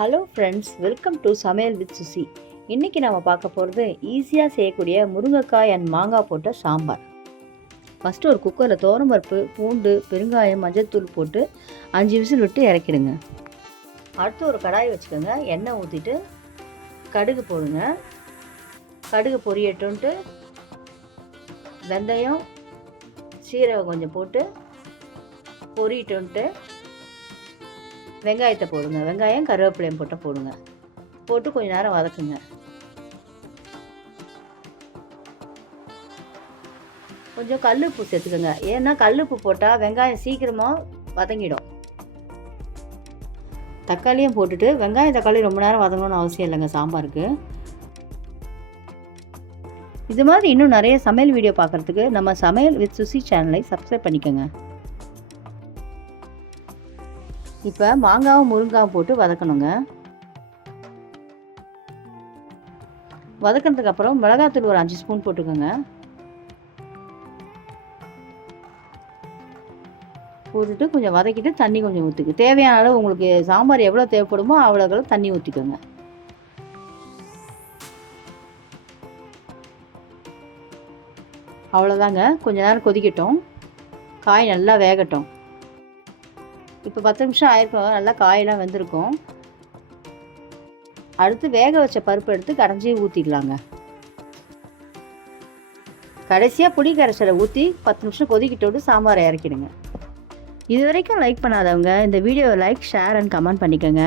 Hello friends, welcome to சமையல் with Susi. இன்றைக்கி நம்ம பார்க்க போகிறது ஈஸியாக செய்யக்கூடிய முருங்கைக்காய் அண்ட் மாங்காய் போட்ட சாம்பார். ஃபஸ்ட்டு ஒரு குக்கரில் துவரம்பருப்பு, பூண்டு, பெருங்காயம், மஞ்சள்தூள் போட்டு 5 விசில் விட்டு இறக்கிடுங்க. அடுத்து ஒரு கடாய் வச்சுக்கோங்க. எண்ணெய் ஊற்றிட்டு கடுகு போடுங்க. கடுகு பொரியட்டுன்ட்டு வெந்தயம், சீரகம் கொஞ்சம் போட்டு பொரியட்டுன்ட்டு வெங்காயத்தை போடுங்க. வெங்காயம் கருவேப்பிலையும் போடுங்க. போட்டு கொஞ்ச நேரம் வதக்குங்க. கொஞ்சம் கல்லுப்பு சேர்த்துக்கோங்க. ஏன்னா கல்லுப்பு போட்டால் வெங்காயம் சீக்கிரமாக வதங்கிடும். தக்காளியும் போட்டுட்டு வெங்காயம் தக்காளி ரொம்ப நேரம் வதங்கணும்னு அவசியம் இல்லைங்க சாம்பாருக்கு. இது மாதிரி இன்னும் நிறைய சமையல் வீடியோ பார்க்குறதுக்கு நம்ம சமையல் வித் சுசி சேனலை சப்ஸ்கிரைப் பண்ணிக்கோங்க. இப்போ மாங்காவும் முருங்காவும் போட்டு வதக்கணுங்க. வதக்கினதுக்கு அப்புறம் மிளகாத்தூள் ஒரு 5 ஸ்பூன் போட்டுக்கோங்க. போட்டுட்டு கொஞ்சம் வதக்கிட்டு தண்ணி கொஞ்சம் ஊற்றிக்கு. தேவையான அளவு உங்களுக்கு சாம்பார் எவ்வளோ தேவைப்படுமோ அவ்வளோ தண்ணி ஊற்றிக்கோங்க. அவ்வளோதாங்க. கொஞ்ச நேரம் கொதிக்கட்டும். காய் நல்லா வேகட்டும். இப்போ 10 நிமிஷம் ஆயிருக்கும். நல்லா காயெல்லாம் வெந்திருக்கும். அடுத்து வேக வச்ச பருப்பு எடுத்து கரைஞ்சி ஊற்றிக்கலாங்க. கடைசியாக புளி கரைசலை ஊற்றி 10 நிமிஷம் கொதிக்கிட்டோடு சாம்பாரை இறக்கிடுங்க. இது வரைக்கும் லைக் பண்ணாதவங்க இந்த வீடியோவை லைக், ஷேர் அண்ட் கமெண்ட் பண்ணிக்கோங்க.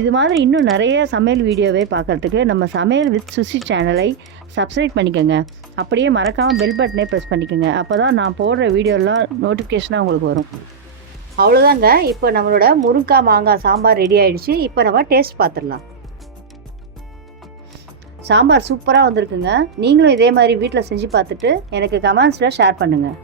இது மாதிரி இன்னும் நிறைய சமையல் வீடியோவை பார்க்குறதுக்கு நம்ம சமையல் வித் சுசி சேனலை சப்ஸ்கிரைப் பண்ணிக்கோங்க. அப்படியே மறக்காமல் பெல் பட்டனே ப்ரெஸ் பண்ணிக்கோங்க. அப்போ தான் நான் போடுற வீடியோலாம் நோட்டிஃபிகேஷனாக உங்களுக்கு வரும். அவ்வளோதாங்க. இப்போ நம்மளோட முருங்காய் மாங்காய் சாம்பார் ரெடி ஆகிடுச்சு. இப்போ நம்ம டேஸ்ட் பார்த்துடலாம். சாம்பார் சூப்பராக வந்திருக்குங்க. நீங்களும் இதே மாதிரி வீட்டில் செஞ்சு பார்த்துட்டு எனக்கு கமெண்ட்ஸில் ஷேர் பண்ணுங்கள்.